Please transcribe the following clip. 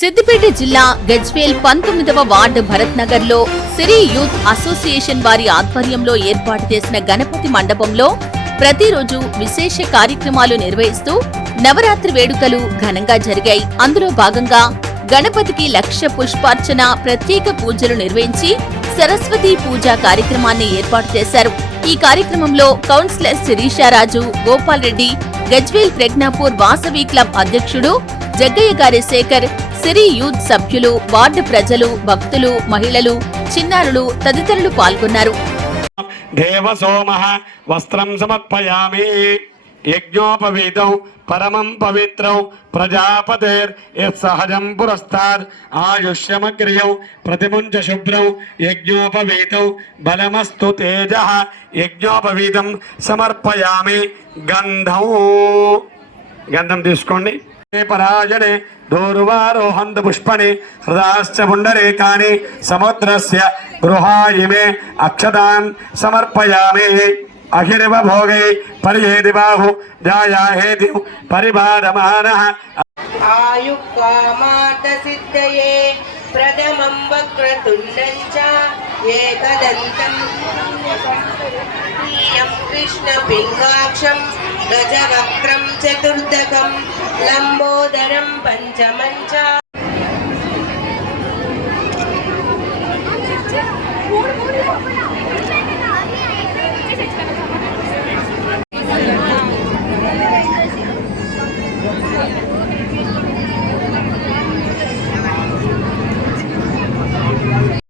సిద్దిపేట జిల్లా గజ్వేల్ పంతొమ్మిదవ వార్డు భరత్ నగర్లో సిరి యూత్ అసోసియేషన్ వారి ఆధ్వర్యంలో ఏర్పాటు చేసిన గణపతి మండపంలో ప్రతిరోజు విశేష కార్యక్రమాలు నిర్వహిస్తూ నవరాత్రి వేడుకలు ఘనంగా జరిగాయి. అందులో భాగంగా గణపతికి లక్ష పుష్పార్చన ప్రత్యేక పూజలు నిర్వహించి సరస్వతి పూజా కార్యక్రమాన్ని ఏర్పాటు చేశారు. ఈ కార్యక్రమంలో కౌన్సిలర్ శిరీషారాజు గోపాల్ రెడ్డి గజ్వేల్ ప్రజ్ఞాపూర్ వాసవి క్లబ్ అధ్యక్షుడు జగ్గయ్య గారి శేఖర్ సిరి యూత్ సభ్యులు వార్డు ప్రజలు భక్తులు మహిళలు చిన్నారులు తదితరులు పాల్గొన్నారు. దేవసోమ వస్త్రం సమర్పయామి. యజ్ఞోపవీతౌ పరమం పవిత్రౌ ప్రజాపతేర్ యత్సహజం పురస్తాద్ ఆయుష్యమగ్రియౌ ప్రతిముంచ శుభ్రౌ యజ్ఞోపవీతౌ బలమస్తు తేజ యజ్ఞోపవీతం సమర్పయామి. గంధం. గంధం తీసుకోండి. పరాజనే దోరువారోహంత పుష్పని హృదాశ్చ పుండరేకాని సముద్రస్య గృహాయిమే అక్షతాన్ సమర్పయామి అఖిరివ భోగై పరియేది బాహు జాయాహేతి పరిబాధమాన ఆయు కామాత సిద్ధయే ప్రథమం వక్రతుండం చ एतदन्तम् प्रियं कृष्णपिङ्गाक्षं गजवक्त्रं चतुर्दकं लम्बोदरं पञ्चमञ्च